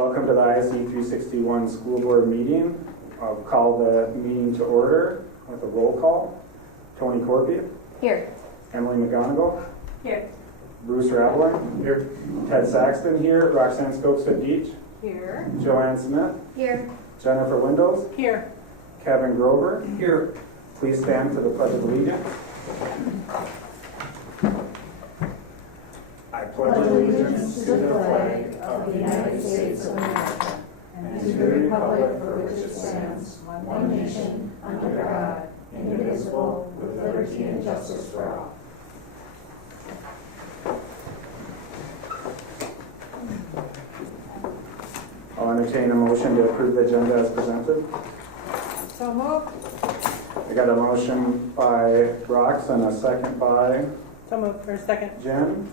Welcome to the ISD 361 School Board meeting. I'll call the meeting to order with a roll call. Tony Corpy. Here. Emily McGonigal. Here. Bruce Raveling. Here. Ted Saxton here. Roxanne Stokes-Deach. Here. Joanne Smith. Here. Jennifer Windows. Here. Kevin Grover. Here. Please stand for the Pledge of Allegiance. I pledge allegiance to the flag of the United States of America and to the republic for which it stands, one nation, under God, indivisible, with liberty and justice for all. I'll entertain a motion to approve the agenda as presented. So moved. I got a motion by Rox and a second by So moved for a second. Jen.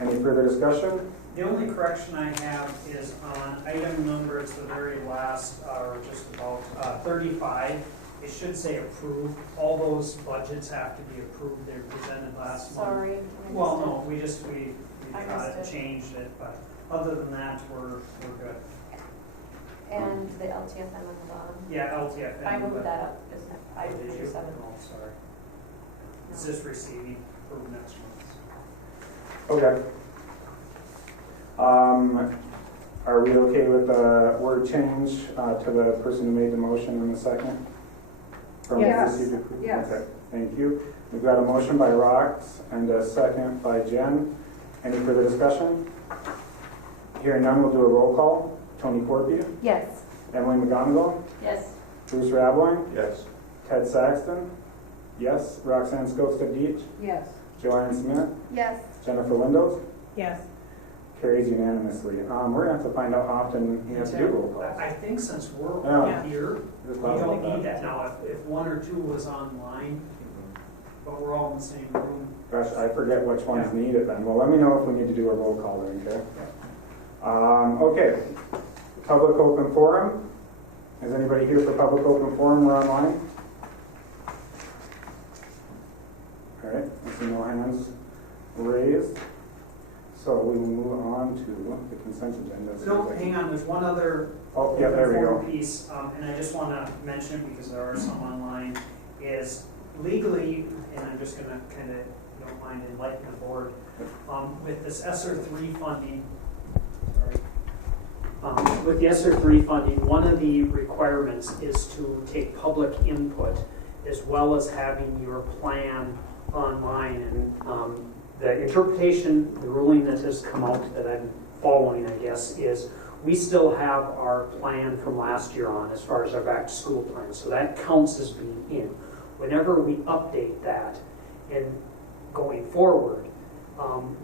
Any further discussion? The only correction I have is on item number, it's the very last, or just about 35. It should say approved. All those budgets have to be approved. They were presented last month. Sorry. Well, no, we I got it, missed it. changed it, but other than that, we're good. And the LTFM on the bottom. Yeah, LTFM. I moved but- that up, isn't it? I Did you? 37. Oh, sorry. It's just receiving for next month. Okay. Are we okay with the word change to the person who made the motion in the second? From Yes. received approval? Yes. Okay, thank you. We've got a motion by Rox and a second by Jen. Any further discussion? Hearing none, we'll do a roll call. Tony Corpy, Yes. Emily McGonigal, Yes. Bruce Raveling, Yes. Ted Saxton, yes. Roxanne Stokes-Deach, Yes. Joanne Smith, Yes. Jennifer Windows. Yes. Carries unanimously. We're going to have to find out how often you have to do roll calls. I think since we're Yeah. all here, Just we thought don't about need that. that now. If one or two was online, but we're all in the same room. Gosh, I forget which ones needed then. Well, let me know if we need to do a roll call then, okay? Okay. Public open forum. Is anybody here for public open forum or online? All right, I see no hands raised. So we will move on to the consent agenda. No, hang on, there's one other Oh, yeah, there we form go. piece, and I just want to mention, because there are some online, is legally, and I'm just going to kind of, don't mind enlightening the board, with this ESSER 3 funding, with the ESSER 3 funding, one of the requirements is to take public input as well as having your plan online. And the interpretation, the ruling that has come out that I'm following, I guess, is we still have our plan from last year on as far as our back to school plan. So that counts as being in. Whenever we update that and going forward,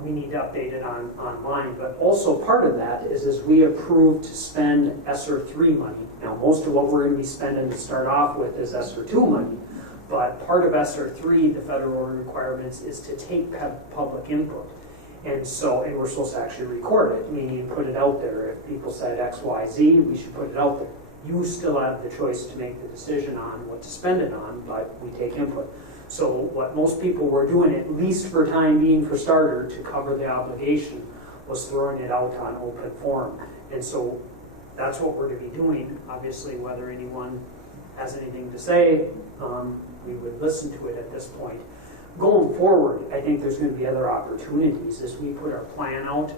we need to update it online. But also part of that is we approved to spend ESSER 3 money. Now most of what we're going to be spending to start off with is ESSER 2 money. But part of ESSER 3, the federal requirements, is to take public input. And we're supposed to actually record it, meaning put it out there. If people said X, Y, Z, we should put it out there. You still have the choice to make the decision on what to spend it on, but we take input. So what most people were doing, at least for time being for starter, to cover the obligation, was throwing it out on open forum. And so that's what we're to be doing. Obviously, whether anyone has anything to say, we would listen to it at this point. Going forward, I think there's going to be other opportunities as we put our plan out.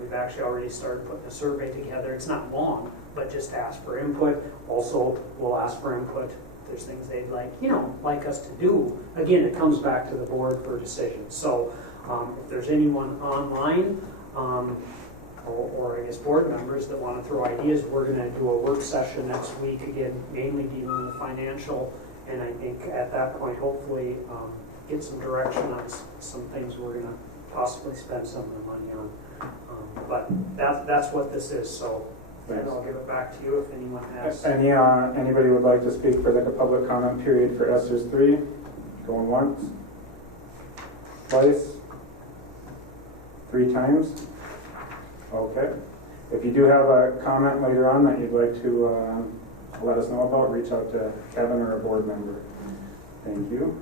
We've actually already started putting a survey together. It's not long, but just ask for input. Also, we'll ask for input. If there's things they'd like us to do. Again, it comes back to the board for decision. So if there's anyone online, or I guess board members that want to throw ideas, we're going to do a work session next week, again, mainly dealing with financial, and I think at that point, hopefully, get some direction on some things we're going to possibly spend some of the money on. But that's what this is, so then I'll give it back to you if anyone has. Anybody would like to speak for the public comment period for ESSER 3? Going once? Twice? 3 times? Okay. If you do have a comment later on that you'd like to let us know about, reach out to Kevin or a board member. Thank you.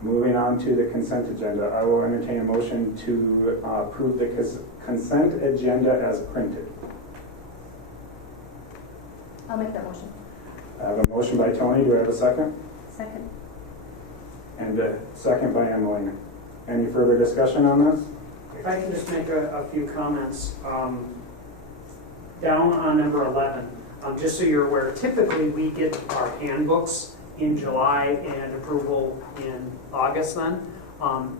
Moving on to the consent agenda, I will entertain a motion to approve the consent agenda as printed. I'll make that motion. I have a motion by Tony. Do I have a second? Second. And a second by Emily. Any further discussion on this? If I can just make a few comments. Down on number 11, just so you're aware, typically we get our handbooks in July and approval in August then.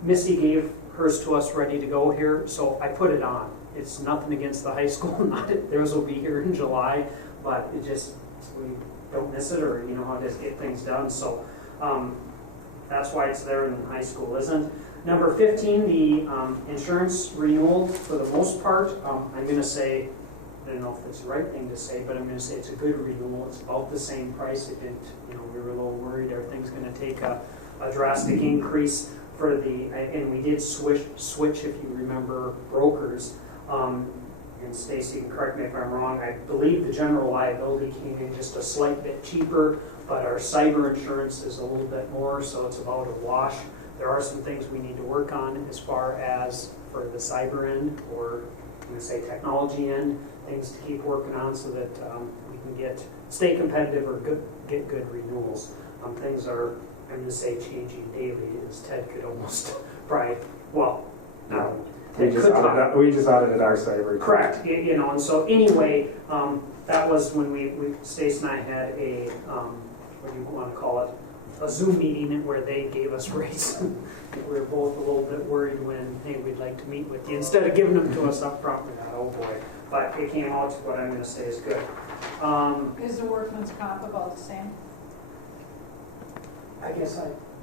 Missy gave hers to us ready to go here, so I put it on. It's nothing against the high school, theirs will be here in July, but it just, we don't miss it, or you know how to just get things done, so that's why it's there and high school isn't. Number 15, the insurance renewal, for the most part, I'm going to say, I don't know if it's the right thing to say, but I'm going to say it's a good renewal. It's about the same price. It didn't, we were a little worried everything's going to take a drastic increase for and we did switch, if you remember, brokers. And Stacy can correct me if I'm wrong, I believe the general liability came in just a slight bit cheaper, but our cyber insurance is a little bit more, so it's about a wash. There are some things we need to work on as far as for the cyber end, or I'm going to say technology end, things to keep working on so that we can stay competitive or get good renewals. Things are, I'm going to say, changing daily, as Ted could almost probably, well, We just audited our cyber. Correct, and so anyway, that was when Stace and I had a, what do you want to call it, a Zoom meeting where they gave us rates. We were both a little bit worried when, hey, we'd like to meet with you. Instead of giving them to us up front, we thought, oh boy. But it came out to what I'm going to say is good. Is the workman's comp about the same? I guess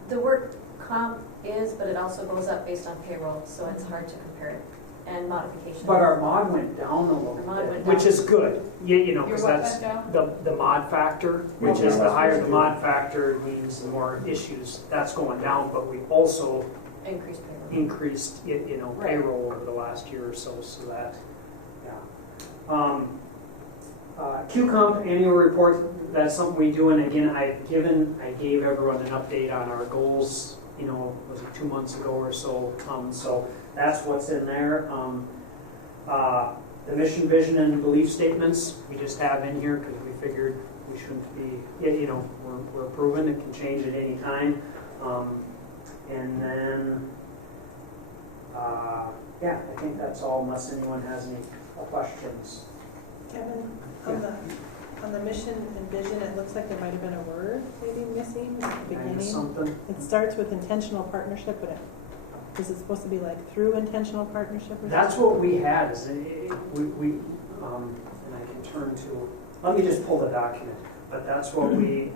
The work comp is, but it also goes up based on payroll, so it's hard to compare it. And modification. But our mod went down a little bit, which is good. Because that's the mod factor, which is the higher the mod factor means the more issues. That's going down, but we also increased payroll over the last year or so. So that, yeah. QComp annual report. That's something we do, and again, I gave everyone an update on our goals. Was it 2 months ago or so? So that's what's in there. The mission, vision, and belief statements we just have in here because we figured we shouldn't be. We're proven it can change at any time. And then, I think that's all. Unless anyone has any questions. Kevin, on the mission and vision, it looks like there might have been a word maybe missing at the beginning. Something. It starts with intentional partnership, but is it supposed to be like through intentional partnership? Or That's something? what we had. Is and I can turn to. Let me just pull the document. But that's what we.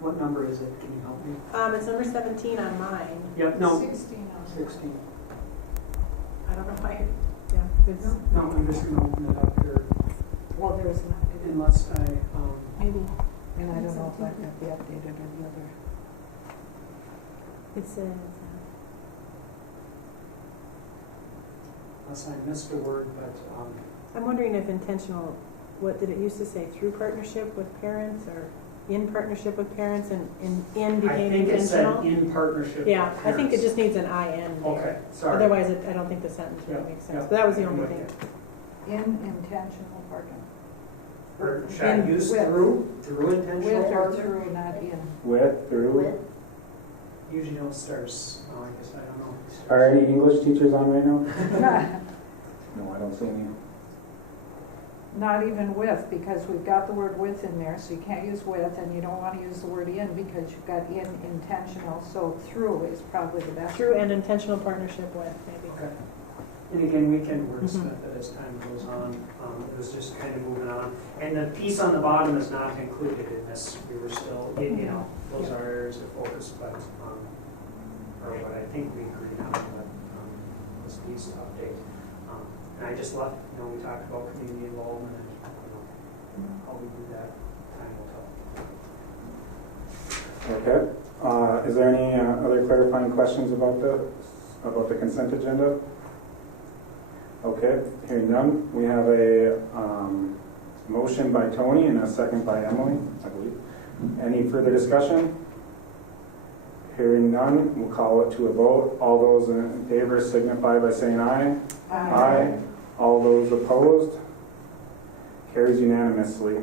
What number is it? Can you help me? It's number 17 on mine. Yep. No. 16. I don't know why. Yeah. It's, No, I'm just going to open it up here. Well, there's not, Unless I. maybe. and I don't know if that can be updated or the other. It says. Unless I missed a word, but. I'm wondering if intentional. What did it used to say? Through partnership with parents, or in partnership with parents, and in became I think intentional. it said in partnership. Yeah, with I think it parents. just needs an IN there. Okay. Sorry. Otherwise, I don't think the sentence really makes sense. Yeah. But that was the only I'm thing. with In intentional partner. Or should I use With. through intentional With or partner? through, not in. Through. Usually don't stars. Oh, I guess I don't know. Are any English teachers on right now? No, I don't see any. Not even with, because we've got the word with in there, so you can't use with, and you don't want to use the word in because you've got in intentional, so through is probably the best. Through and intentional partnership with, maybe. Okay. And again, we can wordsmith it as time goes on. It was just kind of moving on. And the piece on the bottom is not included in this. We were still, those are areas of focus, but, or what I think we agreed on, but this piece to update. And I just left, we talked about community involvement and how we do that. Time will tell. Okay. Is there any other clarifying questions about the consent agenda? Okay. Hearing none, we have a Motion by Tony and a second by Emily, I believe. Any further discussion? Hearing none, we'll call it to a vote. All those in favor signify by saying aye. Aye. All those opposed? Carries unanimously.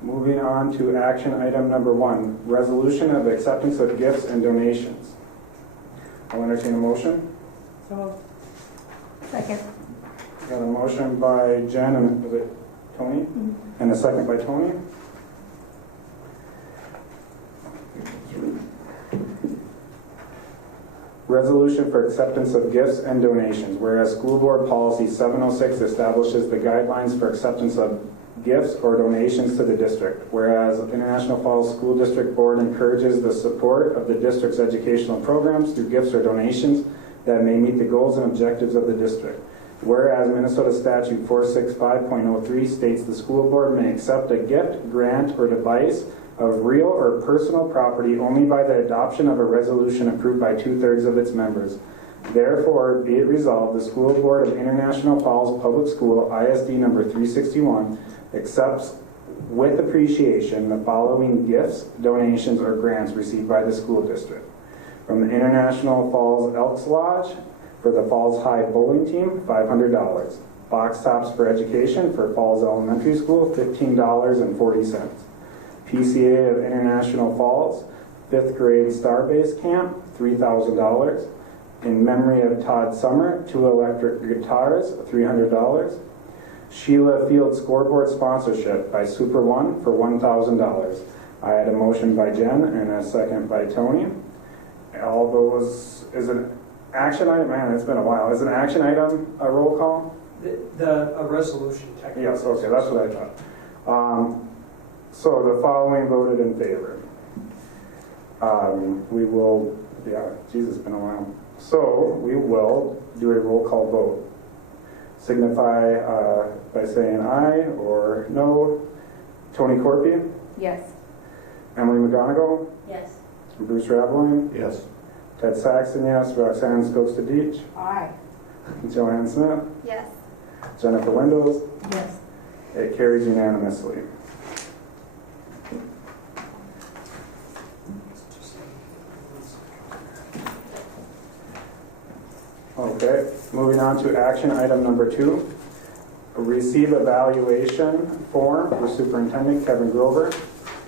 Moving on to action item number 1, resolution of acceptance of gifts and donations. I'll entertain a motion. So, Second. Got a motion by Jen and was it Tony? And a second by Tony. Resolution for acceptance of gifts and donations. Whereas School Board Policy 706 establishes the guidelines for acceptance of gifts or donations to the district. Whereas International Falls School District Board encourages the support of the district's educational programs through gifts or donations that may meet the goals and objectives of the district. Whereas Minnesota Statute 465.03 states the school board may accept a gift, grant, or device of real or personal property only by the adoption of a resolution approved by 2/3 of its members. Therefore, be it resolved, the School Board of International Falls Public School, ISD number 361, accepts with appreciation the following gifts, donations, or grants received by the school district. From the International Falls Elks Lodge, for the Falls High Bowling Team, $500. Box Tops for Education for Falls Elementary School, $15.40. PCA of International Falls, 5th grade Starbase Camp, $3,000. In memory of Todd Summer, 2 electric guitars, $300. Sheila Field Scoreboard Sponsorship by Super One for $1,000. I had a motion by Jen and a second by Tony. All those, is an action item, man, it's been a while. Is an action item a roll call? A resolution technically. Yes, okay, that's what I thought. So the following voted in favor. We will, Jesus, it's been a while. So we will do a roll call vote. Signify by saying aye or no. Tony Corpy, Yes. Emily McGonigal, Yes. Bruce Raveling, Yes. Ted Saxon, yes, Roxanne Skostadich, Aye. Joanne Smith, Yes. Jennifer Windows. Yes. It carries unanimously. Okay, moving on to action item number 2. Receive evaluation form for Superintendent Kevin Grover.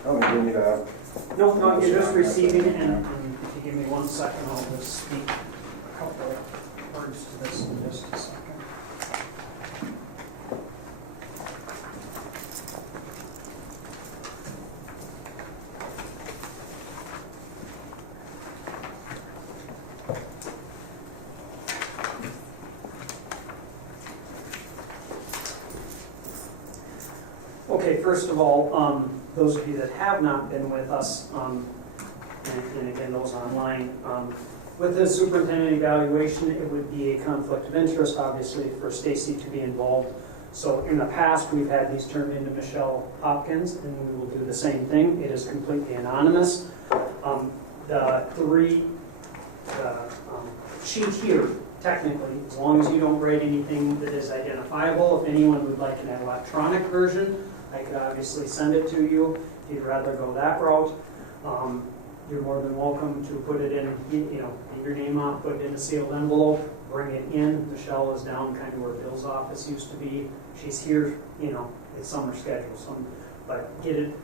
Oh, we need a... No, you're just receiving, and if you give me 1 second, I'll just speak a couple of words to this in just a second. Okay, first of all, those of you that have not been with us, and again, those online, with the superintendent evaluation, it would be a conflict of interest, obviously, for Stacy to be involved. So in the past, we've had these turned into Michelle Hopkins, and we will do the same thing. It is completely anonymous. The sheet here, technically, as long as you don't write anything that is identifiable, if anyone would like an electronic version, I could obviously send it to you. If you'd rather go that route, you're more than welcome to put it in, get your name on, put it in a sealed envelope, bring it in. Michelle is down kind of where Bill's office used to be. She's here, it's summer schedule, but get it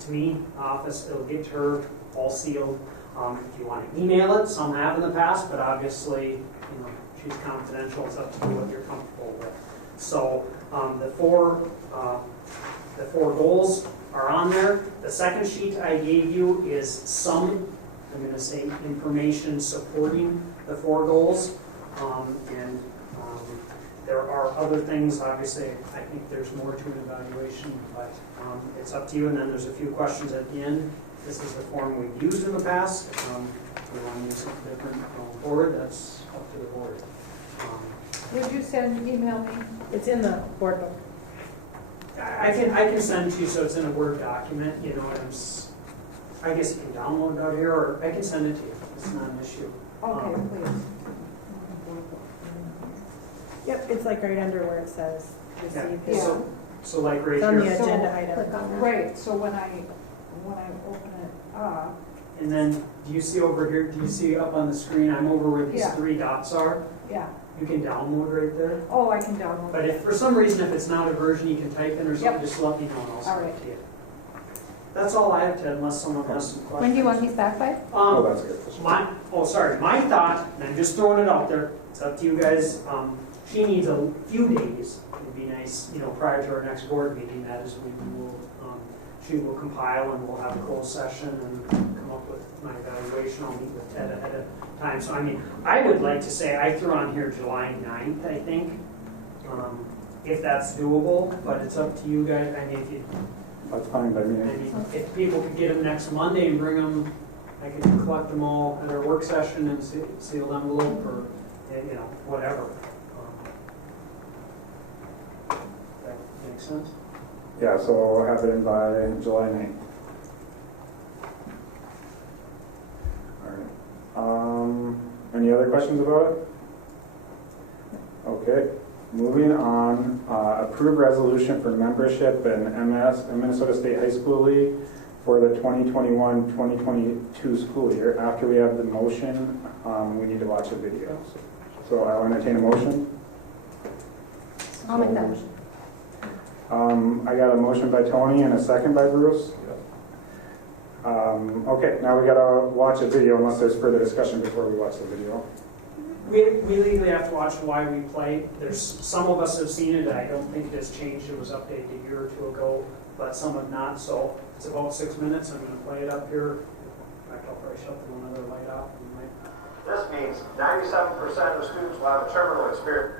to me, office, it'll get to her, all sealed. If you want to email it, some have in the past, but obviously, she's confidential. It's up to you what you're comfortable with. So the four goals are on there. The second sheet I gave you is some, I'm going to say, information supporting the 4 goals. There are other things, obviously, I think there's more to an evaluation, but it's up to you. And then there's a few questions at the end. This is the form we've used in the past. If we want to use something different going forward, that's up to the board. Would you email me? it's in the board book. I can send it to you so it's in a Word document, I guess you can download it out here, or I can send it to you. It's not an issue. Okay, please. Yep, it's like right under where it says Yeah. receive. Yeah. So So like right It's on the here. agenda So- item. Right, so when I open it up, And then, do you see over here, do you see up on the screen, I'm over where these Yeah. 3 dots are? yeah, You can download right there. oh, I can download But it. if for some reason, if it's not a version you can type in or something, Yep. just let me know and I'll send All it right. to you. That's all I have, Ted, unless someone has some questions. When do you want these back by? Oh, that's good. My thought, and I'm just throwing it out there, it's up to you guys, she needs a few days. It'd be nice, prior to our next board meeting, that is when we will, she will compile and we'll have a closed session and come up with my evaluation. I'll meet with Ted ahead of time. So, I would like to say, I threw on here July 9th, I think, if that's doable, but it's up to you guys. If you That's fine by me. Maybe if people could get them next Monday and bring them, I could collect them all at our work session and seal envelope or, whatever. That makes sense? Yeah, so we'll have it in by July 9th. All right. Any other questions about it? Okay. Moving on, approved resolution for membership in Minnesota State High School League for the 2021-2022 school year. After we have the motion, we need to watch a video. So I'll entertain a motion. I'll make that motion. I got a motion by Tony and a second by Bruce. Okay, now we gotta watch a video unless there's further discussion before we watch the video. We legally have to watch why we play. There's some of us have seen it. I don't think it has changed. It was updated a year or 2 ago, but some have not. So it's about 6 minutes. I'm going to play it up here. In fact, I'll probably shut the one other light off. This means 97% of the students will have a terminal experience.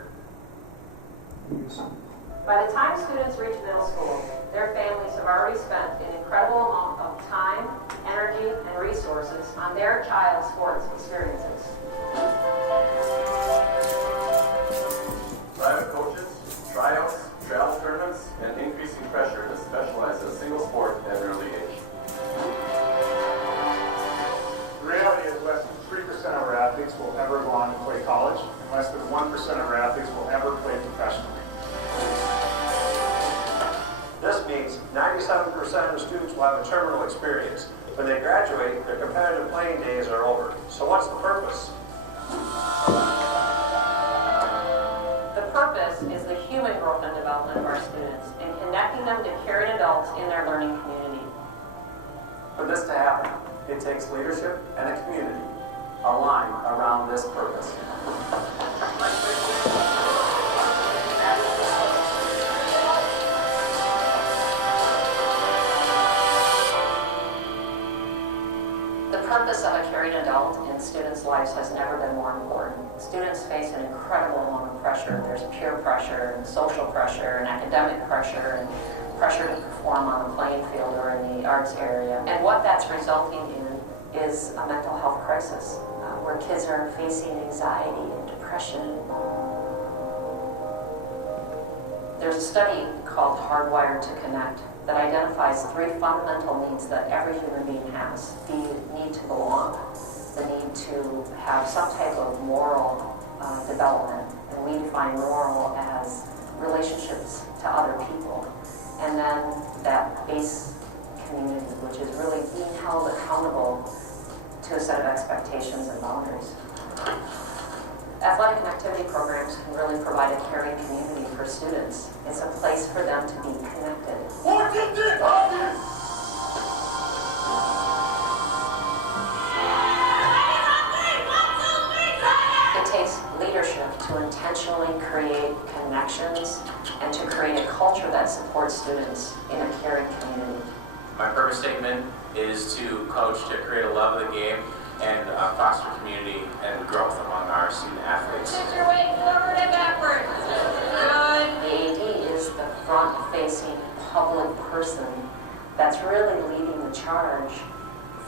By the time students reach middle school, their families have already spent an incredible amount of time, energy, and resources on their child's sports experiences. Private coaches, tryouts, travel tournaments, and increasing pressure to specialize in a single sport at an early age. The reality is less than 3% of our athletes will ever go on to play college, and less than 1% of our athletes will ever play professionally. This means 97% of the students will have a terminal experience. When they graduate, their competitive playing days are over. So what's the purpose? The purpose is the human growth and development of our students and connecting them to caring adults in their learning community. For this to happen, it takes leadership and a community aligned around this purpose. The purpose of a caring adult in students' lives has never been more important. Students face an incredible amount of pressure. There's peer pressure and social pressure and academic pressure and pressure to perform on the playing field or in the arts area. And what that's resulting in is a mental health crisis where kids are facing anxiety and depression. There's a study called Hardwired to Connect that identifies 3 fundamental needs that every human being has. The need to belong, the need to have some type of moral development, and we define moral as relationships to other people, and then that base community, which is really being held accountable to a set of expectations and boundaries. Athletic and activity programs can really provide a caring community for students. It's a place for them to be connected. It takes leadership to intentionally create connections and to create a culture that supports students in a caring community. My purpose statement is to coach to create a love of the game and foster community and growth among our student athletes. Shift your weight forward and backwards. Good. The AD is the front-facing public person that's really leading the charge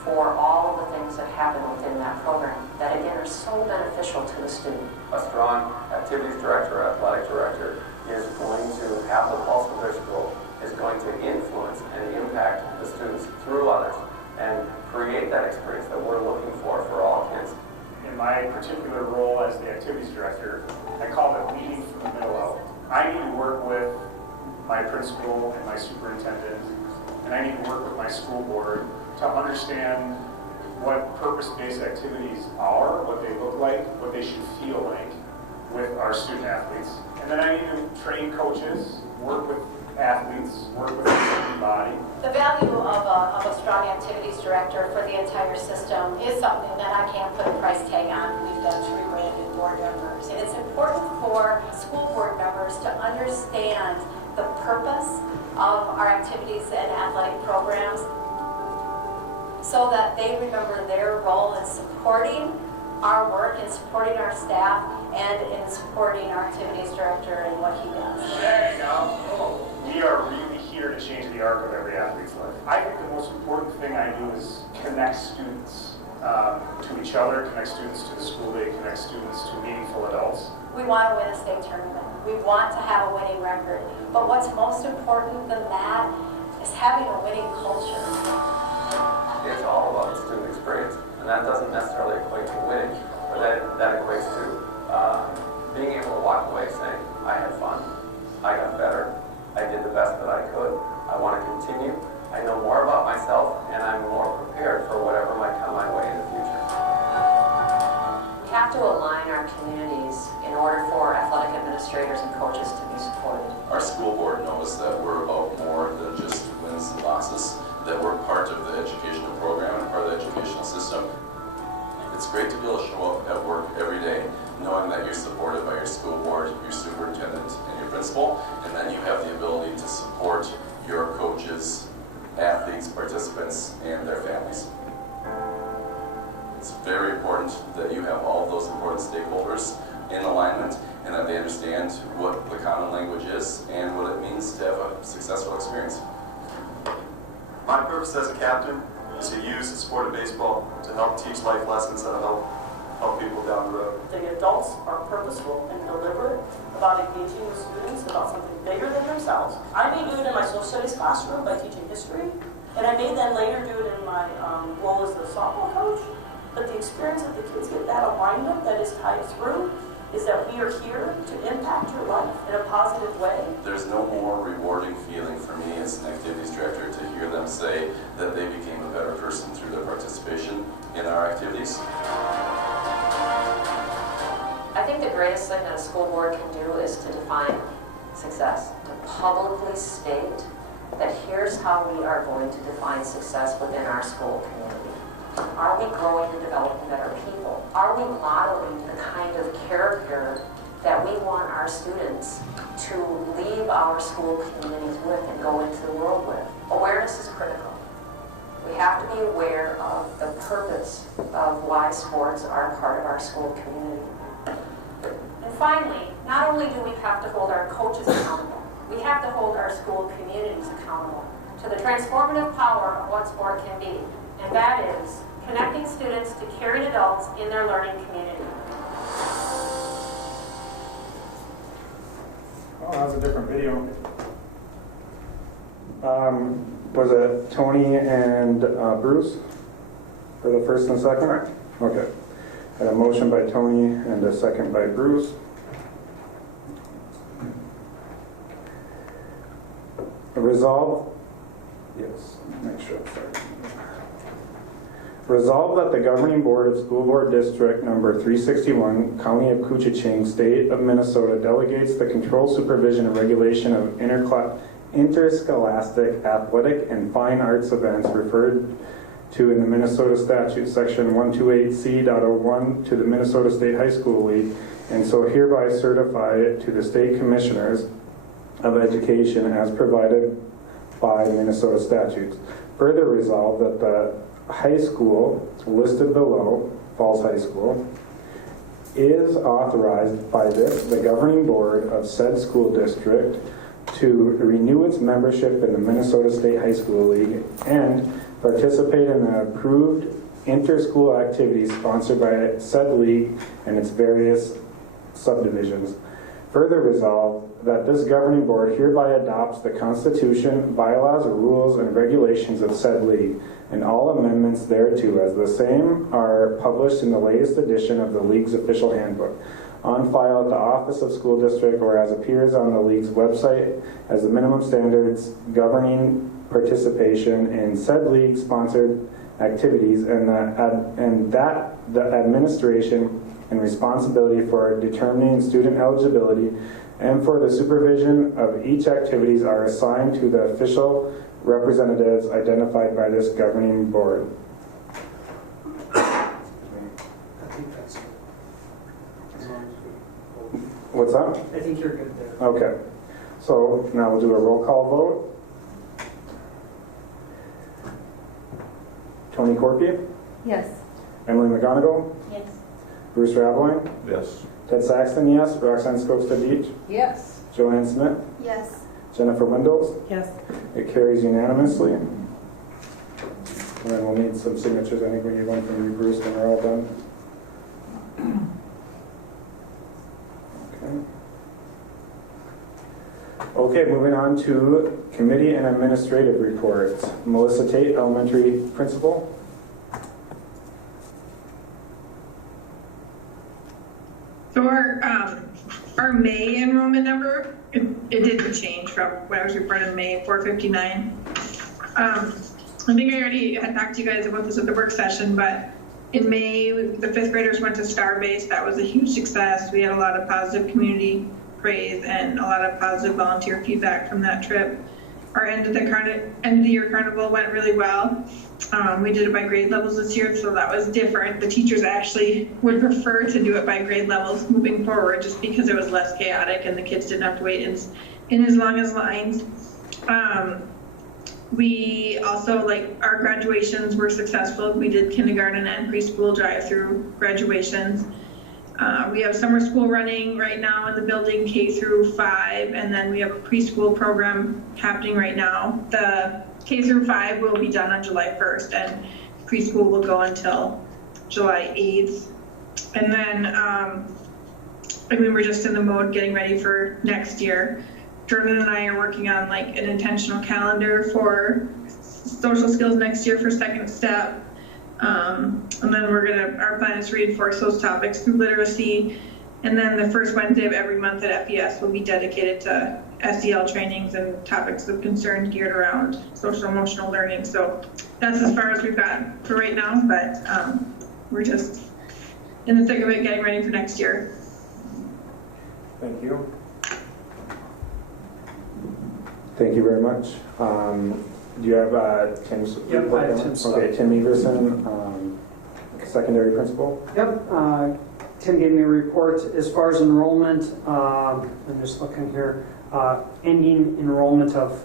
for all of the things that happen within that program that, again, are so beneficial to the student. A strong activities director, athletic director, is going to have the pulse of their school, is going to influence and impact the students through others, and create that experience that we're looking for all kids. In my particular role as the activities director, I call it leading from the middle out. I need to work with my principal and my superintendent, and I need to work with my school board to understand what purpose-based activities are, what they look like, what they should feel like with our student athletes. And then I need to train coaches, work with athletes, work with the student body. The value of a strong activities director for the entire system is something that I can't put a price tag on. We've done 3 brand new board members. And it's important for school board members to understand the purpose of our activities and athletic programs so that they remember their role in supporting our work, in supporting our staff, and in supporting our activities director and what he does. There you go. We are really here to change the arc of every athlete's life. I think the most important thing I do is connect students to each other, connect students to the school day, connect students to meaningful adults. We want to win a state tournament. We want to have a winning record. But what's most important than that is having a winning culture. It's all about the student experience, and that doesn't necessarily equate to winning, but that equates to being able to walk away saying, I had fun, I got better, I did the best that I could, I want to continue, I know more about myself, and I'm more prepared for whatever might come my way in the future. We have to align our communities in order for athletic administrators and coaches to be supported. Our school board knows that we're about more than just wins and losses, that we're part of the educational program and part of the educational system. It's great to be able to show up at work every day knowing that you're supported by your school board, your superintendent, and your principal, and then you have the ability to support your coaches, athletes, participants, and their families. It's very important that you have all of those important stakeholders in alignment and that they understand what the common language is and what it means to have a successful experience. My purpose as a captain is to use the sport of baseball to help teach life lessons that will help people down the road. The adults are purposeful and deliberate about engaging with students about something bigger than themselves. I may do it in my social studies classroom by teaching history, and I may then later do it in my role as the softball coach. But the experience that the kids get, that alignment that is tied through, is that we are here to impact your life in a positive way. There's no more rewarding feeling for me as an activities director to hear them say that they became a better person through their participation in our activities. I think the greatest thing that a school board can do is to define success, to publicly state that here's how we are going to define success within our school community. Are we growing and developing better people? Are we modeling the kind of character that we want our students to leave our school communities with and go into the world with? Awareness is critical. We have to be aware of the purpose of why sports are part of our school community. And finally, not only do we have to hold our coaches accountable, we have to hold our school communities accountable to the transformative power of what sport can be. And that is connecting students to caring adults in their learning community. Oh, that was a different video. Was it Tony and Bruce for the first and second? Right. Okay. Had a motion by Tony and a second by Bruce. Resolve. Yes. Make sure. Sorry. Resolved that the Governing Board of School Board District Number 361, County of Koochiching, State of Minnesota, delegates the control, supervision, and regulation of interscholastic athletic and fine arts events referred to in the Minnesota Statute, Section 128C.01, to the Minnesota State High School League, and so hereby certify it to the State Commissioners of Education as provided by Minnesota statutes. Further resolved that the high school listed below, Falls High School, is authorized by the governing board of said school district to renew its membership in the Minnesota State High School League and participate in the approved inter-school activities sponsored by said league and its various subdivisions. Further resolved that this governing board hereby adopts the Constitution, bylaws, rules, and regulations of said league, and all amendments thereto as the same are published in the latest edition of the league's official handbook. on file at the Office of School District or as appears on the league's website as the minimum standards governing participation in said league-sponsored activities, and that the administration and responsibility for determining student eligibility and for the supervision of each activities are assigned to the official representatives identified by this governing board. I think that's it. As long as we- What's that? I think you're good there. Okay. So now we'll do a roll call vote. Tony Corpy, Yes. Emily McGonigal, Yes. Bruce Raveling, Yes. Ted Saxton, yes. Roxanne Skopstad Beach, Yes. Joanne Smith, Yes. Jennifer Windows. Yes. It carries unanimously. And then we'll need some signatures. I think we need one from you, Bruce, when we're all done. Okay, moving on to committee and administrative reports. Melissa Tate, elementary principal. So our May enrollment number, it didn't change from when I was reporting in May, 459. I think I already had talked to you guys about this at the work session, but in May, the 5th graders went to Starbase. That was a huge success. We had a lot of positive community praise and a lot of positive volunteer feedback from that trip. Our end of the year carnival went really well. We did it by grade levels this year, so that was different. The teachers actually would prefer to do it by grade levels moving forward, just because it was less chaotic and the kids didn't have to wait in as long as lines. We also, our graduations were successful. We did kindergarten and preschool drive-through graduations. We have summer school running right now in the building, K through 5, and then we have a preschool program happening right now. The K through 5 will be done on July 1st, and preschool will go until July 8th. And then, we're just in the mode getting ready for next year. Jordan and I are working on an intentional calendar for social skills next year for second step. And then our plan is to reinforce those topics through literacy. And then the first Wednesday of every month at FES will be dedicated to SEL trainings and topics of concern geared around social emotional learning. So that's as far as we've got for right now, but we're just in the thick of it getting ready for next year. Thank you. Thank you very much. Do you have Tim's Yep, report? I have Tim's stuff. Okay, Tim Everson, secondary principal. Yep, Tim gave me a report as far as enrollment. I'm just looking here. Ending enrollment of,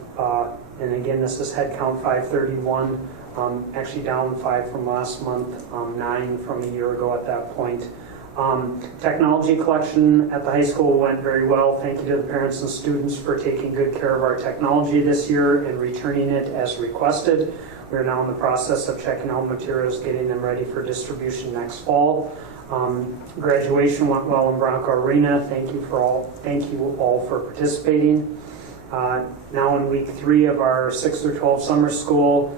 and again, this is head count 531, actually down 5 from last month, 9 from a year ago at that point. Technology collection at the high school went very well. Thank you to the parents and students for taking good care of our technology this year and returning it as requested. We're now in the process of checking all materials, getting them ready for distribution next fall. Graduation went well in Bronco Arena. Thank you all for participating. Now in week 3 of our 6 through 12 summer school,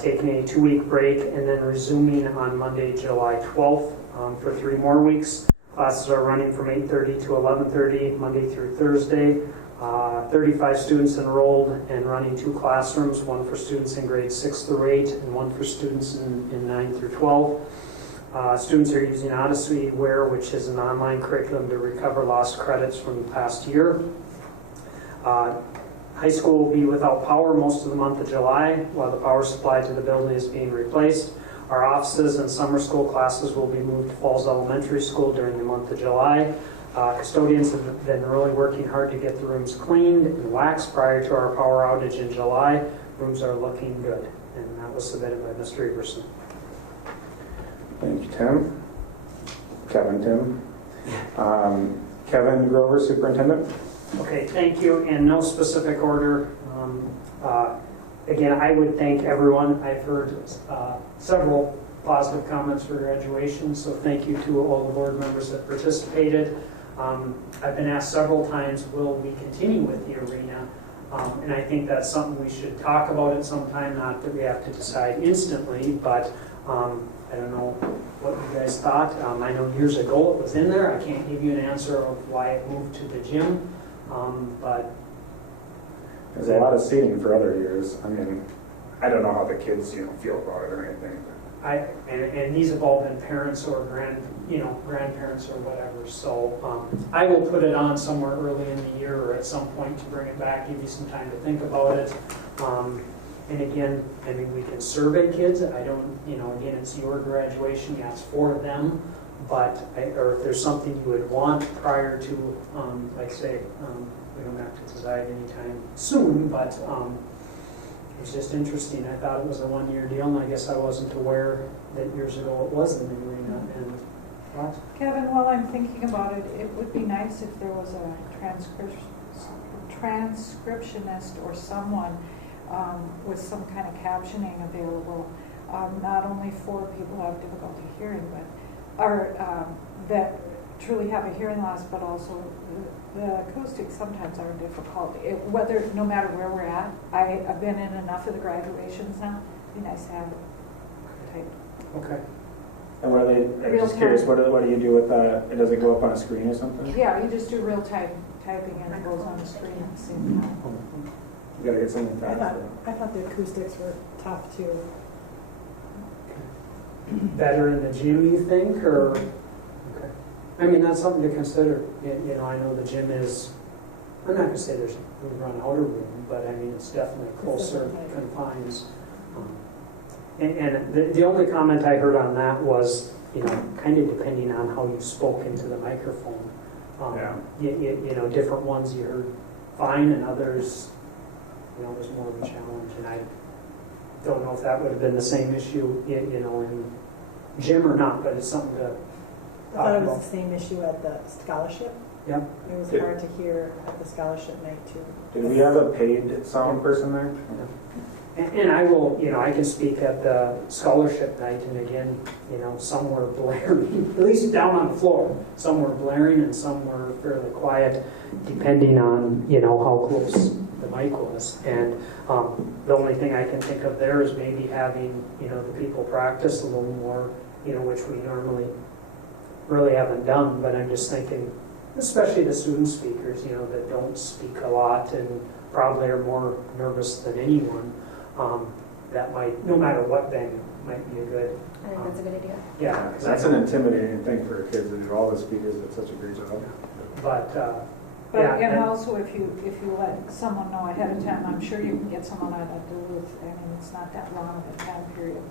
taking a 2-week break and then resuming on Monday, July 12th for 3 more weeks. Classes are running from 8:30 to 11:30 Monday through Thursday. 35 students enrolled and running 2 classrooms, one for students in grades 6 through 8 and one for students in 9 through 12. Students are using Odyssey Ware, which is an online curriculum to recover lost credits from the past year. High school will be without power most of the month of July while the power supply to the building is being replaced. Our offices and summer school classes will be moved to Falls Elementary School during the month of July. Custodians have been really working hard to get the rooms cleaned and waxed prior to our power outage in July. Rooms are looking good, and that was submitted by Mr. Everson. Thank you, Tim. Tim. Kevin Grover, superintendent. Okay, thank you. In no specific order, again, I would thank everyone. I've heard several positive comments for graduation, so thank you to all the board members that participated. I've been asked several times, will we continue with the arena? And I think that's something we should talk about at some time, not that we have to decide instantly, but I don't know what you guys thought. I know years ago it was in there. I can't give you an answer of why it moved to the gym, but There's a lot of seating for other years. I mean, I don't know how the kids, feel about it or anything. and these have all been parents or grandparents or whatever. So I will put it on somewhere early in the year or at some point to bring it back, give you some time to think about it. And again, I mean, we can survey kids. I don't, again, it's your graduation. Yeah, it's for them. But, or if there's something you would want prior to, like say, we don't have to decide anytime soon, but it was just interesting. I thought it was a one-year deal, and I guess I wasn't aware that years ago it was in the arena. And what? Kevin, while I'm thinking about it, it would be nice if there was a transcriptionist or someone with some kind of captioning available, not only for people who have difficulty hearing, but that truly have a hearing loss, but also the acoustics sometimes are difficult. No matter where we're at, I've been in enough of the graduations now. It'd be nice to have it typed. Okay. And what are they? I'm just curious. What do you do with that? Does it go up on a screen or something? Yeah, you just do real typing, and it goes on the screen at the same time. You gotta get something fast. I thought the acoustics were tough too. Better in the gym, you think, or? Okay. I mean, that's something to consider. I know the gym is, I'm not going to say we run outer room, but I mean, it's definitely closer confines. And the only comment I heard on that was, kind of depending on how you spoke into the microphone. Different ones you heard fine, and others, was more of a challenge. And I don't know if that would have been the same issue, in gym or not, but it's something to I thought it was the same issue at the scholarship. Yep. It was hard to hear at the scholarship night too. Did we have a paid sound person there? And I will, I can speak at the scholarship night, and again, some were blaring, at least down on the floor. Some were blaring and some were fairly quiet, depending on, how close the mic was. And the only thing I can think of there is maybe having, the people practice a little more, which we normally really haven't done, but I'm just thinking, especially the student speakers, that don't speak a lot and probably are more nervous than anyone, that might, no matter what venue, might be a good. I think that's a good idea. Yeah. That's an intimidating thing for kids to do. All the speakers did such a great job. But and also if you let someone know ahead of time, I'm sure you can get someone out of Duluth. I mean, it's not that long of a time period.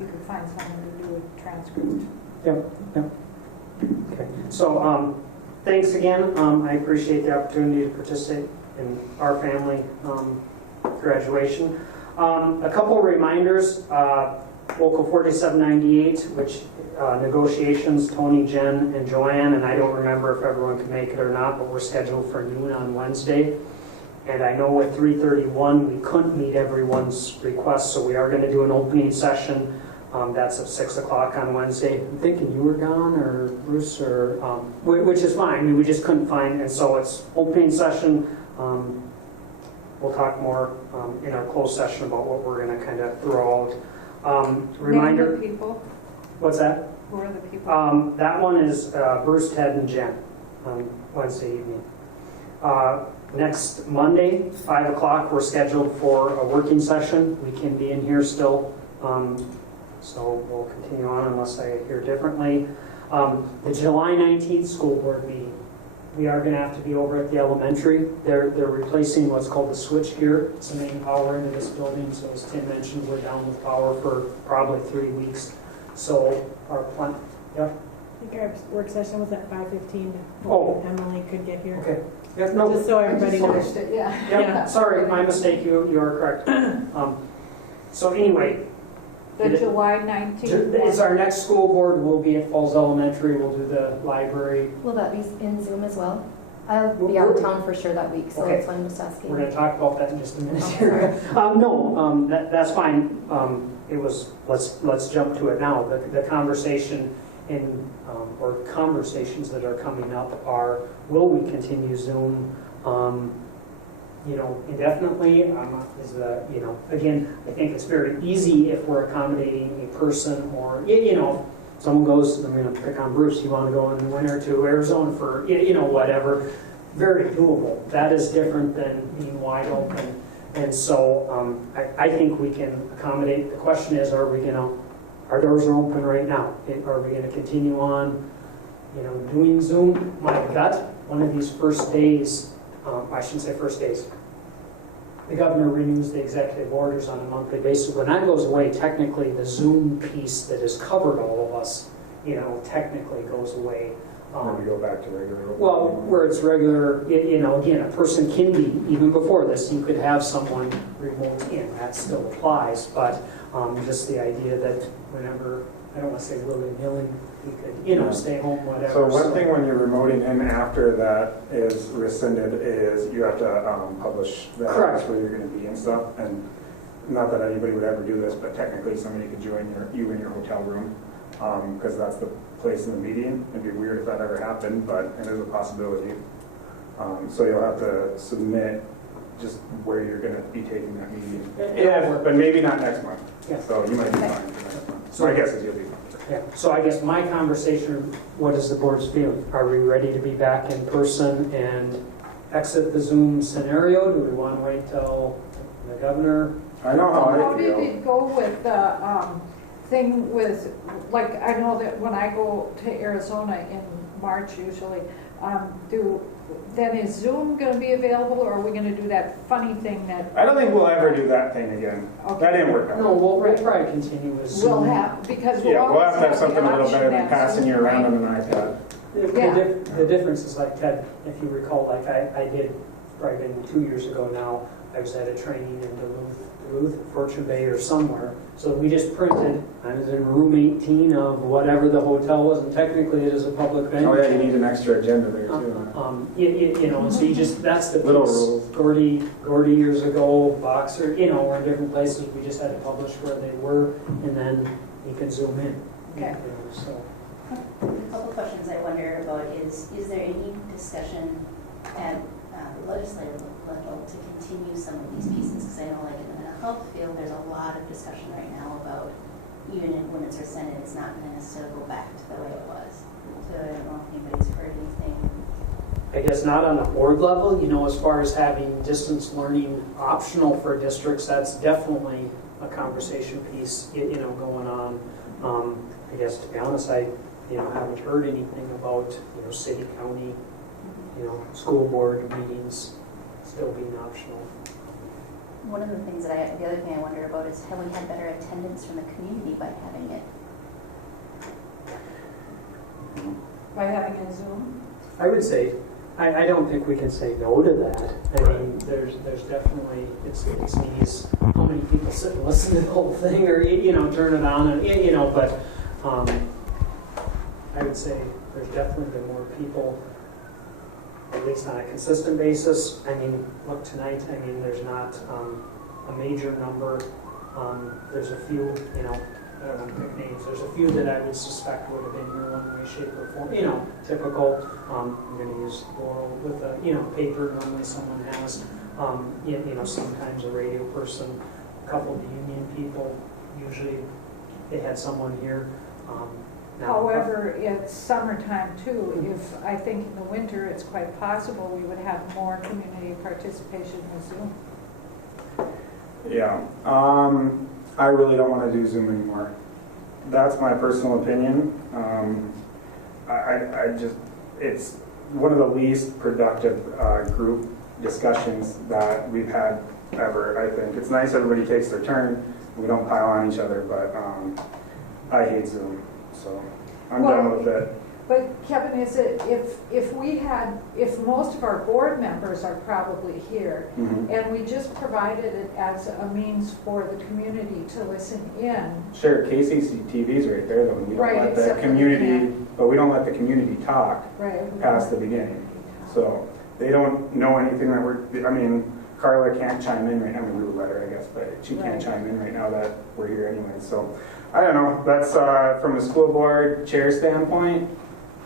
You could find someone to do a transcript. Yep. Okay. So thanks again. I appreciate the opportunity to participate in our family graduation. A couple of reminders. Local 4798, which negotiations, Tony, Jen, and Joanne, and I don't remember if everyone can make it or not, but we're scheduled for noon on Wednesday. And I know at 3:31 we couldn't meet everyone's request, so we are going to do an opening session. That's at 6 o'clock on Wednesday. I'm thinking you were gone, or Bruce, or which is fine. I mean, we just couldn't find, and so it's opening session. We'll talk more in our closed session about what we're going to kind of throw out. Reminder. Name the people. What's that? Who are the people? That one is Bruce, Ted, and Jen on Wednesday evening. Next Monday, 5 o'clock, we're scheduled for a working session. We can be in here still. So we'll continue on unless I hear differently. The July 19th school board meeting. We are going to have to be over at the elementary. They're replacing what's called the switch gear. It's the main power into this building. So as Tim mentioned, we're down with power for probably 3 weeks. So our plan, yep. I think our work session was at 5:15. Oh. Emily could get here. Okay. Yeah, no. Just so everybody knows. Yeah. Sorry, my mistake. You are correct. So anyway. The July 19th. It's our next school board. We'll be at Falls Elementary. We'll do the library. Will that be in Zoom as well? I'll be out of town for sure that week, so okay. that's why I'm just asking. We're going to talk about that in just a minute here. No, that's fine. It was. Let's jump to it now. The conversation or conversations that are coming up are: will we continue Zoom? indefinitely, again, I think it's very easy if we're accommodating a person or, someone goes, I'm going to pick on Bruce, you want to go in the winter to Arizona for, whatever, very doable. That is different than being wide open. And so I think we can accommodate. The question is, our doors are open right now? Are we going to continue on, doing Zoom? My gut, one of these first days, I shouldn't say first days, the governor renews the executive orders on a monthly basis. When that goes away, technically the Zoom piece that has covered all of us, technically goes away. Then we go back to regular. Well, where it's regular, again, a person can be, even before this, you could have someone remote in. That still applies, but just the idea that whenever, I don't want to say willy-nilly, you could, stay home, whatever. So one thing when you're remoting in after that is rescinded is you have to publish the address where you're going to be and stuff. And not that anybody would ever do this, but technically somebody could join you in your hotel room because that's the place in the meeting. It'd be weird if that ever happened, but it is a possibility. So you'll have to submit just where you're going to be taking that meeting. Yeah, but maybe not next month. Yeah. So you might be fine for next month. So my guess is you'll be fine. Yeah. So I guess my conversation, what is the board's feeling? Are we ready to be back in person and exit the Zoom scenario? Do we want to wait till the governor? I know how How did it go with the thing with, like, I know that when I go to Arizona in March usually, then is Zoom going to be available, or are we going to do that funny thing that? I don't think we'll ever do that thing again. Okay. That didn't work out. No, we'll try to continue with Zoom. We'll have, because We'll have to have something a little better than option passing you around on an iPad. The difference is, like Ted, if you recall, like I did, probably been 2 years ago now, I was at a training in Duluth, Fortune Bay or somewhere. So we just printed, I was in room 18 of whatever the hotel was, and technically it is a public venue. Oh yeah, you need an extra agenda there too. And so you just, that's the Little piece. rules. Gordy years ago, Boxer, we're in different places. We just had to publish where they were, and then you can zoom in. Okay. So. A couple questions I wonder about is there any discussion at the legislative level to continue some of these pieces? Because I know, like in the mental health field, there's a lot of discussion right now about even when it's rescinded, it's not going to necessarily go back to the way it was. So I don't know if anybody's heard anything. I guess not on a board level, as far as having distance learning optional for districts, that's definitely a conversation piece, going on. I guess to be honest, I haven't heard anything about, city, county, school board meetings still being optional. One of the things that the other thing I wonder about is have we had better attendance from the community by having it? By having a Zoom? I would say, I don't think we can say no to that. I mean, there's definitely, it's these, how many people sit and listen to the whole thing or, turn it on and, but I would say there's definitely been more people, at least on a consistent basis. I mean, look, tonight, there's not a major number. There's a few, I don't want to pick names. There's a few that I would suspect would have been here one way, shape, or form. Typical. I'm going to use Laurel with a, paper. Normally someone has, sometimes a radio person, a couple of the union people. Usually they had someone here. However, it's summertime too. If I think in the winter, it's quite possible we would have more community participation with Zoom. Yeah. I really don't want to do Zoom anymore. That's my personal opinion. It's one of the least productive group discussions that we've had ever, I think. It's nice everybody takes their turn. We don't pile on each other, but I hate Zoom, so I'm done with it. But Kevin, is it if most of our board members are probably here, and we just provided it as a means for the community to listen in? Sure, KCCTV's right there, though. We don't let the community, but we don't let the community talk past the beginning. So they don't know anything that we're. Carla can't chime in right now. We would let her, I guess, but she can't chime in right now that we're here anyway. So I don't know. That's from a school board chair standpoint.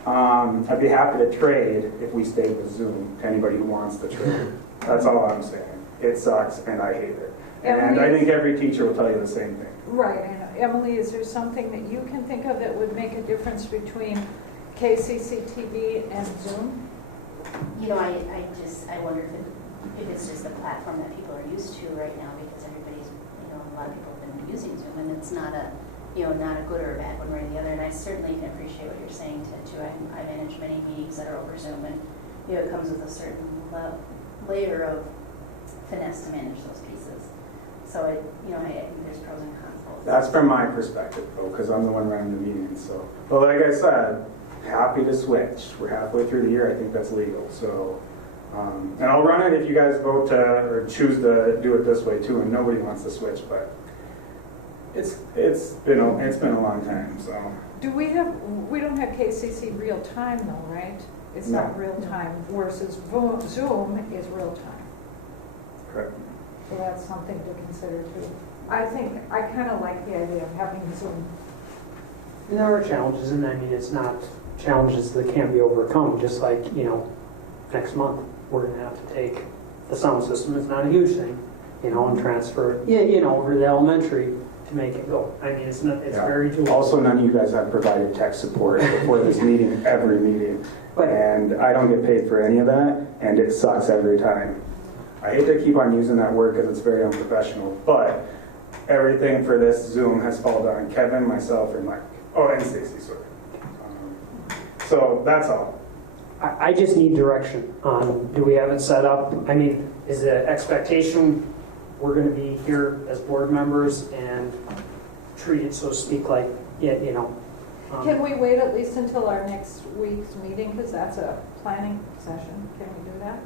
I'd be happy to trade if we stayed with Zoom to anybody who wants to trade. That's all I'm saying. It sucks and I hate it. And I think every teacher will tell you the same thing. Right, and Emily, is there something that you can think of that would make a difference between KCCTV and Zoom? You know, I wonder if it's just the platform that people are used to right now, because everybody's, you know, a lot of people have been using Zoom, and it's not a, you know, not a good or a bad one way or the other. And I certainly can appreciate what you're saying, Ted, too. I manage many meetings that are over Zoom, and, you know, it comes with a certain layer of finesse to manage those pieces. So, you know, I think there's pros and cons. That's from my perspective, though, because I'm the one running the meetings. So, but like I said, happy to switch. We're halfway through the year. I think that's legal. So, and I'll run it if you guys vote to or choose to do it this way too. And nobody wants to switch, but it's been a long time. So, we don't have KCC real time though, right? It's not real time. Versus Zoom is real time. Correct. So that's something to consider too. I kind of like the idea of having Zoom. And there are challenges, and I mean, it's not challenges that can't be overcome. Just like, you know, next month we're going to have to take the sound system. It's not a huge thing, you know, and transfer, you know, over to the elementary to make it go. I mean, it's not. It's very doable. Also, none of you guys have provided tech support before this meeting, every meeting, and I don't get paid for any of that, and it sucks every time. I hate to keep on using that word because it's very unprofessional, but everything for this Zoom has fallen on Kevin, myself, and Mike. Oh, and Stacy, sorry. So that's all. I just need direction on, do we have it set up? I mean, is the expectation we're going to be here as board members and treat it, so to speak, like, you know. Can we wait at least until our next week's meeting? Because that's a planning session. Can we do that?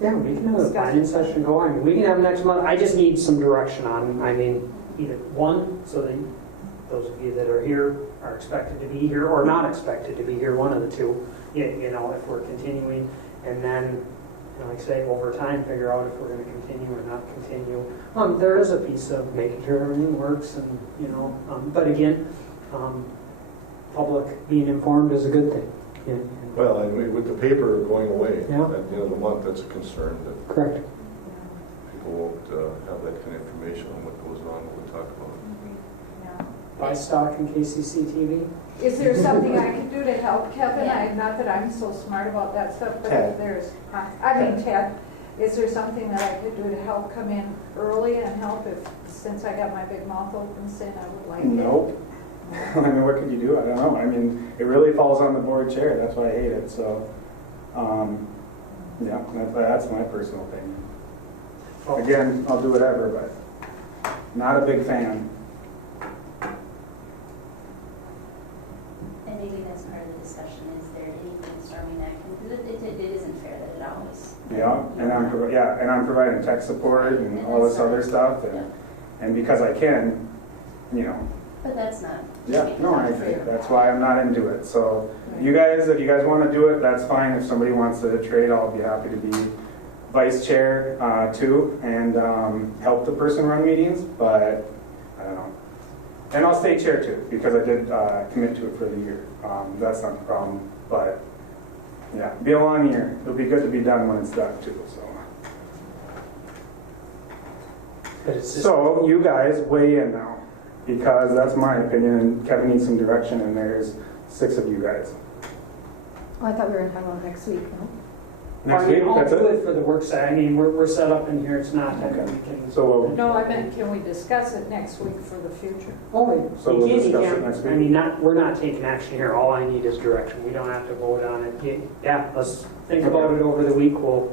Yeah, we can have a planning session go on. We can have next month. I just need some direction on, I mean, either one, so that those of you that are here are expected to be here or not expected to be here, one of the two, you know, if we're continuing. And then, you know, like I say, over time, figure out if we're going to continue or not continue. There is a piece of making sure everything works, and, you know, but again, public being informed is a good thing. Yeah. Well, I mean, with the paper going away at the Yeah. end of the month, that's a concern that Correct. people won't have that kind of information on what goes on, what we talk about. Buy stock in KCC-TV. Is there something I can do to help, Kevin? Not that I'm so smart about that stuff, but if there's, Ted, is there something that I could do to help come in early and help if, since I got my big mouth open saying I would like it? Nope. I mean, what could you do? I don't know. I mean, it really falls on the board chair. That's why I hate it. So, yeah, that's my personal opinion. Again, I'll do whatever, but not a big fan. And maybe that's part of the discussion. Is there any brainstorming that can? It isn't fair that it always. Yeah, and I'm providing tech support and all this other stuff, and because I can, you know. But that's not. Yeah, no, I think that's why I'm not into it. So, if you guys want to do it, that's fine. If somebody wants to trade, I'll be happy to be vice chair too, and help the person run meetings. But I don't know. And I'll stay chair too, because I did commit to it for the year. That's not the problem. But yeah, be a long year. It'll be good to be done when it's done too. So you guys weigh in now, because that's my opinion, and Kevin needs some direction, and there's 6 of you guys. Oh, I thought we were going to talk about next week, no? Next week, I'll that's do it? it for the work side. I mean, we're set up in here. It's not. Okay. So No, I meant, can we discuss it next week for the future? Oh, So we'll discuss it next week? I mean, we're not taking action here. All I need is direction. We don't have to vote on it. Yeah, let's think about it over the week. We'll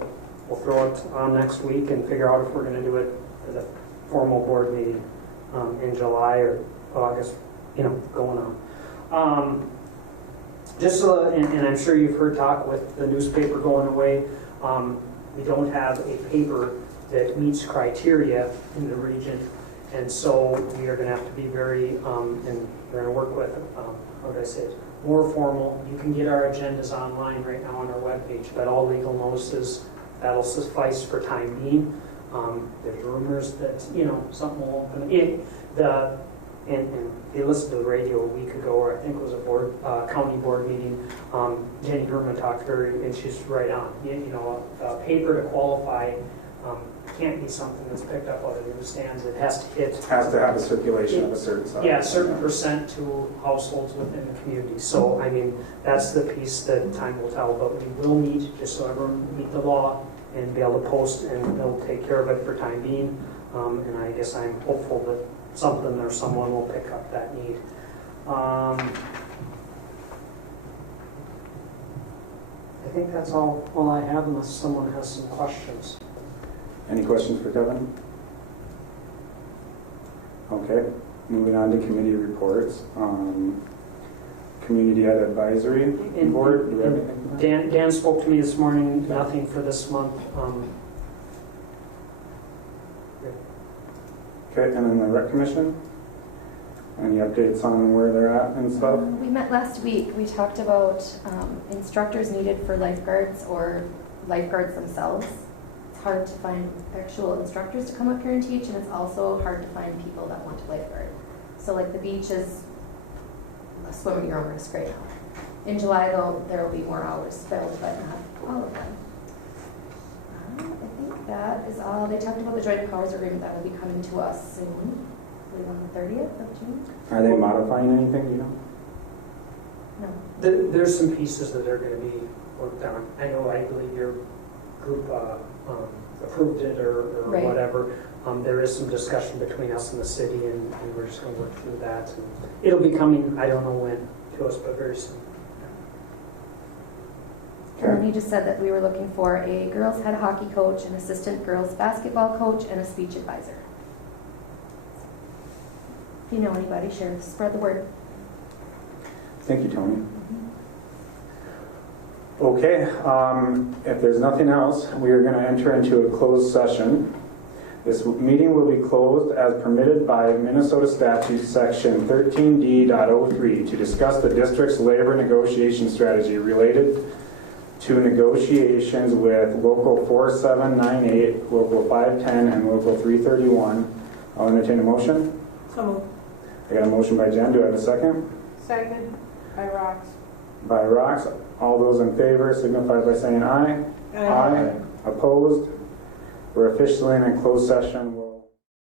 throw it on next week and figure out if we're going to do it for the formal board meeting in July or August, you know, going on. Just so, and I'm sure you've heard talk with the newspaper going away, we don't have a paper that meets criteria in the region, and so we are going to have to be very, and we're going to work with, how do I say it, more formal. You can get our agendas online right now on our webpage, but all legal notices, that'll suffice for time being. There's rumors that, you know, something will open. and they listened to the radio a week ago, or I think it was a county board meeting. Jenny Herman talked to her, and she's right on. A paper to qualify can't be something that's picked up out of the newsstands. It has to hit. It has to have a circulation of a certain size. Yeah, a certain percent to households within the community. So, I mean, that's the piece that time will tell. But we will meet, just so everyone meet the law and be able to post, and they'll take care of it for time being. And I guess I'm hopeful that something or someone will pick up that need. I think that's all I have, unless someone has some questions. Any questions for Kevin? Okay, moving on to committee reports. Community Ed Advisory Board. Do we have anything? Dan spoke to me this morning, nothing for this month. Okay, and then the Rec Commission? Any updates on where they're at and stuff? We met last week. We talked about instructors needed for lifeguards or lifeguards themselves. It's hard to find actual instructors to come up here and teach, and it's also hard to find people that want to lifeguard. So like the beach is a swimming your own risk right now. In July though, there will be more hours filled, but not all of them. I think that is all. They talked about the joint powers agreement that will be coming to us soon. I believe on the 30th of June. Are they modifying anything, you know? No. There's some pieces that are going to be worked on. I believe your group approved it or right. whatever. There is some discussion between us and the city, and we're just going to work through that. And it'll be coming, I don't know when, to us, but very soon. Okay. And then he just said that we were looking for a girls' head hockey coach, an assistant girls' basketball coach, and a speech advisor. If you know anybody, spread the word. Thank you, Tony. Okay, if there's nothing else, we are going to enter into a closed session. This meeting will be closed as permitted by Minnesota Statute Section 13D.03 to discuss the district's labor negotiation strategy related to negotiations with Local 4798, Local 510, and Local 331. I'll entertain a motion. So moved. I got a motion by Jen. Do I have a second? Second by Rox. By Rox. All those in favor signify by saying aye. Aye. Opposed? We're officially in a closed session.